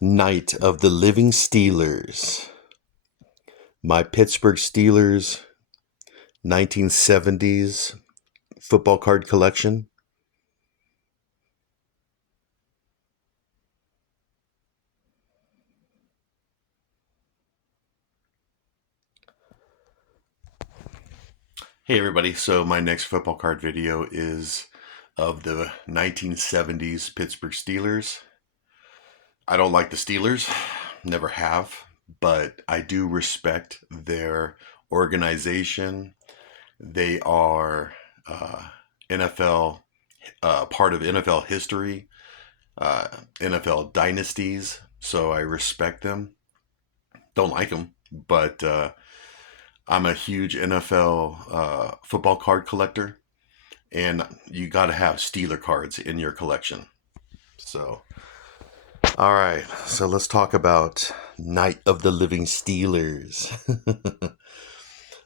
Night of the Living Steelers. My Pittsburgh Steelers 1970s football card collection. Hey everybody, so my next football card video is of the 1970s Pittsburgh Steelers. I don't like the Steelers, never have, but I do respect their organization. They are NFL, part of NFL history, NFL dynasties, so I respect them. Don't like them, but I'm a huge NFL football card collector, and you got to have Steeler cards in your collection. So, all right, so let's talk about Night of the Living Steelers.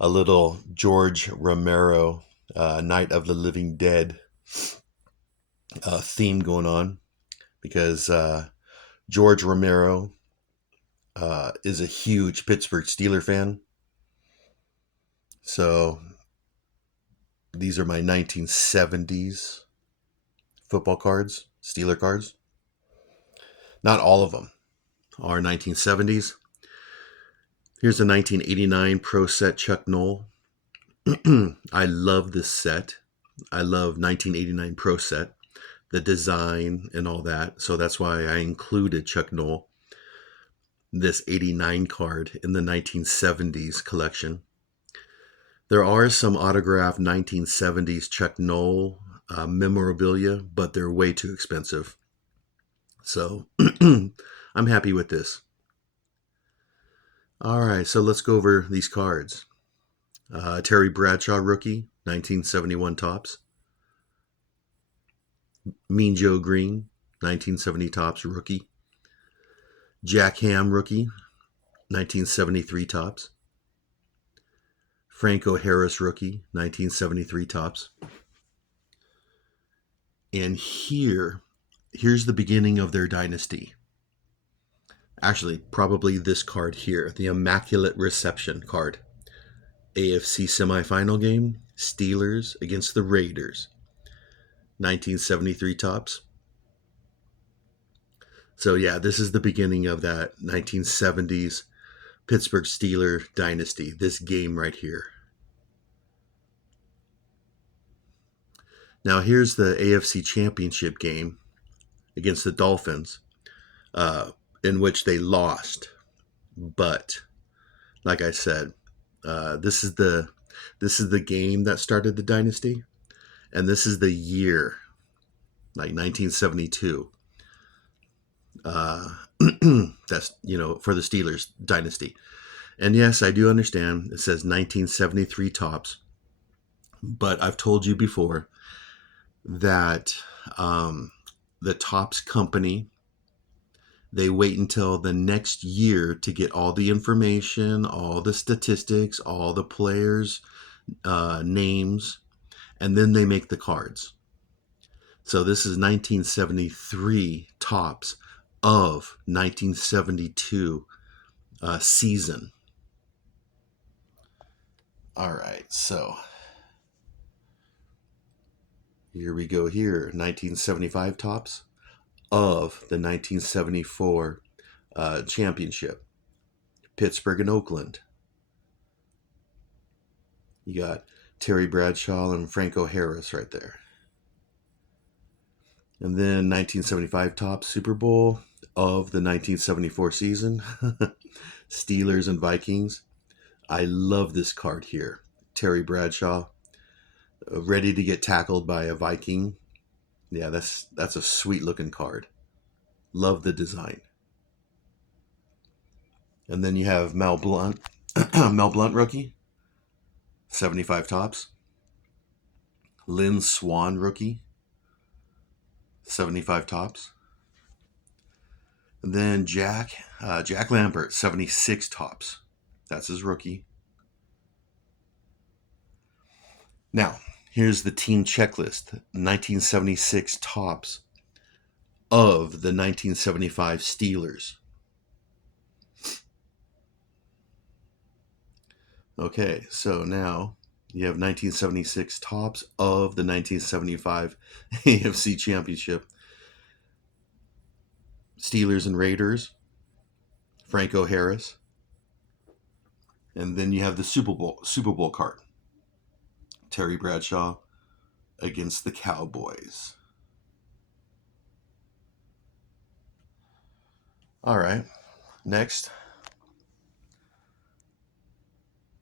A little George Romero, Night of the Living Dead theme going on because George Romero is a huge Pittsburgh Steeler fan. So these are my 1970s football cards, Steeler cards. Not all of them are 1970s. Here's a 1989 Pro Set Chuck Noll. I love this set. I love 1989 Pro Set, the design and all that. So that's why I included Chuck Noll, this 89 card in the 1970s collection. There are some autographed 1970s Chuck Noll memorabilia, but they're way too expensive. So I'm happy with this. All right, so let's go over these cards. Terry Bradshaw rookie, 1971 tops. Mean Joe Green, 1970 tops rookie. Jack Ham rookie, 1973 tops. Franco Harris rookie, 1973 tops. And here's the beginning of their dynasty. Actually, probably this card here, the Immaculate Reception card. AFC semifinal game, Steelers against the Raiders, 1973 tops. So yeah, this is the beginning of that 1970s Pittsburgh Steeler dynasty, this game right here. Now here's the AFC Championship game against the Dolphins, in which they lost. But like I said, this is the game that started the dynasty, and this is the year, like 1972. That's for the Steelers dynasty. And yes, I do understand it says 1973 tops, but I've told you before that the Tops company, they wait until the next year to get all the information, all the statistics, all the players' names, and then they make the cards. So this is 1973 tops of 1972 season. All right, so here we go here. 1975 tops of the 1974 championship. Pittsburgh and Oakland. You got Terry Bradshaw and Franco Harris right there. And then 1975 tops Super Bowl of the 1974 season. Steelers and Vikings. I love this card here. Terry Bradshaw, ready to get tackled by a Viking. Yeah, that's a sweet looking card. Love the design. And then you have Mel Blount, Mel Blount rookie, 75 tops. Lynn Swan rookie, 75 tops. And then Jack Lambert, 76 tops. That's his rookie. Now, here's the team checklist. 1976 tops of the 1975 Steelers. Okay, so now you have 1976 Topps of the 1975 AFC Championship. Steelers and Raiders, Franco Harris. And then you have the Super Bowl card. Terry Bradshaw against the Cowboys. All right. Next,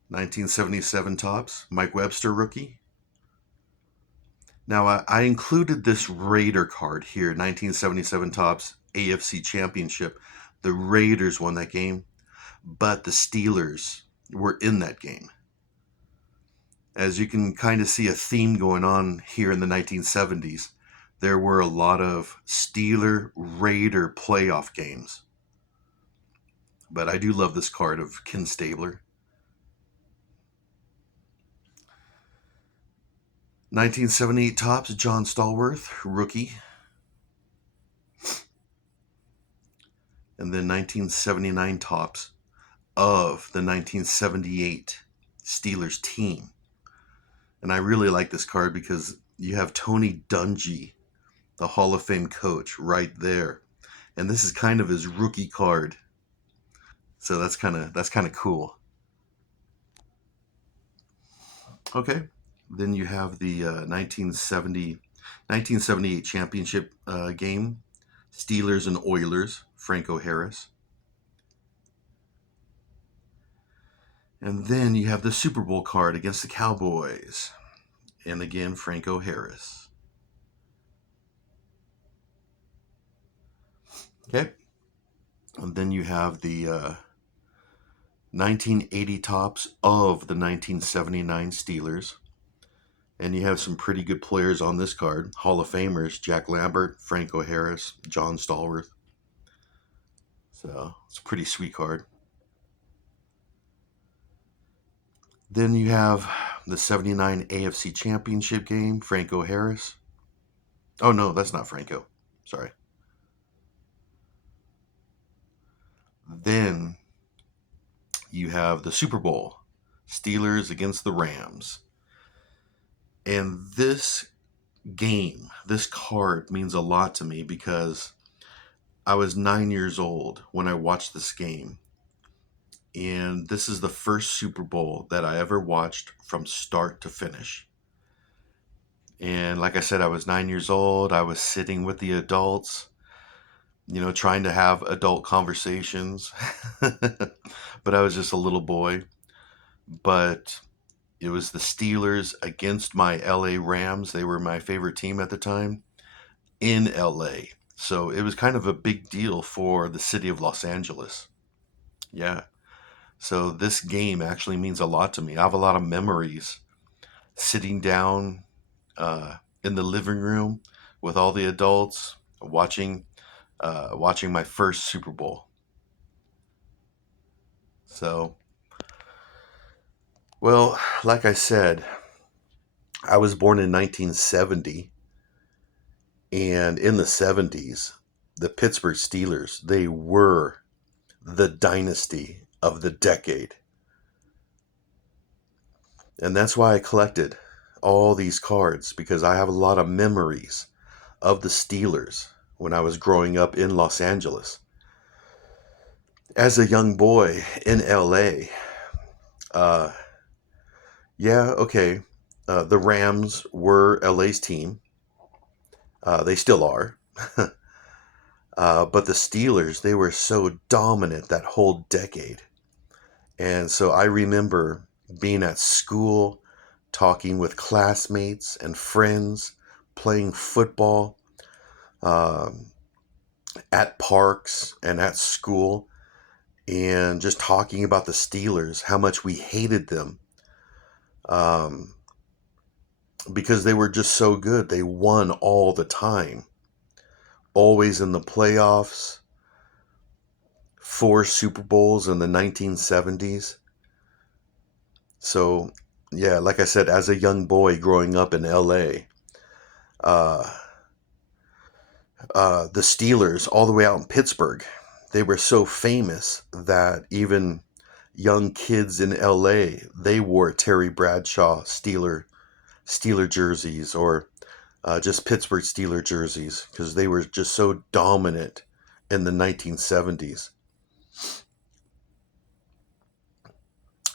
1977 Topps, Mike Webster rookie. Now, I included this Raider card here, 1977 Topps AFC Championship. The Raiders won that game, but the Steelers were in that game. As you can kind of see a theme going on here in the 1970s, there were a lot of Steeler-Raider playoff games. But I do love this card of Ken Stabler. 1978 Topps, John Stallworth, rookie. And then 1979 Topps of the 1978 Steelers team. And I really like this card because you have Tony Dungy, the Hall of Fame coach, right there. And this is kind of his rookie card. So that's kind of cool. Okay. Then you have the 1978 championship game, Steelers and Oilers, Franco Harris. And then you have the Super Bowl card against the Cowboys. And again, Franco Harris. Okay. And then you have the 1980 Topps of the 1979 Steelers. And you have some pretty good players on this card. Hall of Famers, Jack Lambert, Franco Harris, John Stallworth. So it's a pretty sweet card. Then you have the 79 AFC Championship game, Franco Harris. Oh, no, that's not Franco. Sorry. Then you have the Super Bowl, Steelers against the Rams. And this game, this card means a lot to me because I was 9 years old when I watched this game. And this is the first Super Bowl that I ever watched from start to finish. And like I said, I was 9 years old. I was sitting with the adults, trying to have adult conversations. But I was just a little boy. But it was the Steelers against my LA Rams. They were my favorite team at the time in LA. So it was kind of a big deal for the city of Los Angeles. Yeah. So this game actually means a lot to me. I have a lot of memories sitting down in the living room with all the adults watching my first Super Bowl. So, well, like I said, I was born in 1970, and in the 70s, the Pittsburgh Steelers, they were the dynasty of the decade. And that's why I collected all these cards, because I have a lot of memories of the Steelers when I was growing up in Los Angeles. As a young boy in LA, uh, yeah, okay, the Rams were LA's team. They still are. But the Steelers, they were so dominant that whole decade. And so I remember being at school, talking with classmates and friends, playing football at parks and at school, and just talking about the Steelers, how much we hated them um, because they were just so good. They won all the time, always in the playoffs, 4 Super Bowls in the 1970s. So, yeah, like I said, as a young boy growing up in LA, uh, The Steelers, all the way out in Pittsburgh, they were so famous that even young kids in LA, they wore Terry Bradshaw Steeler jerseys, or just Pittsburgh Steeler jerseys, because they were just so dominant in the 1970s.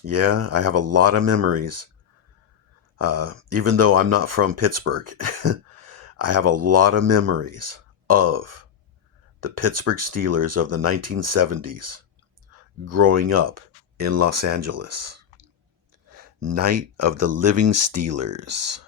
Yeah, I have a lot of memories. Even though I'm not from Pittsburgh, I have a lot of memories of the Pittsburgh Steelers of the 1970s growing up in Los Angeles. Night of the Living Steelers.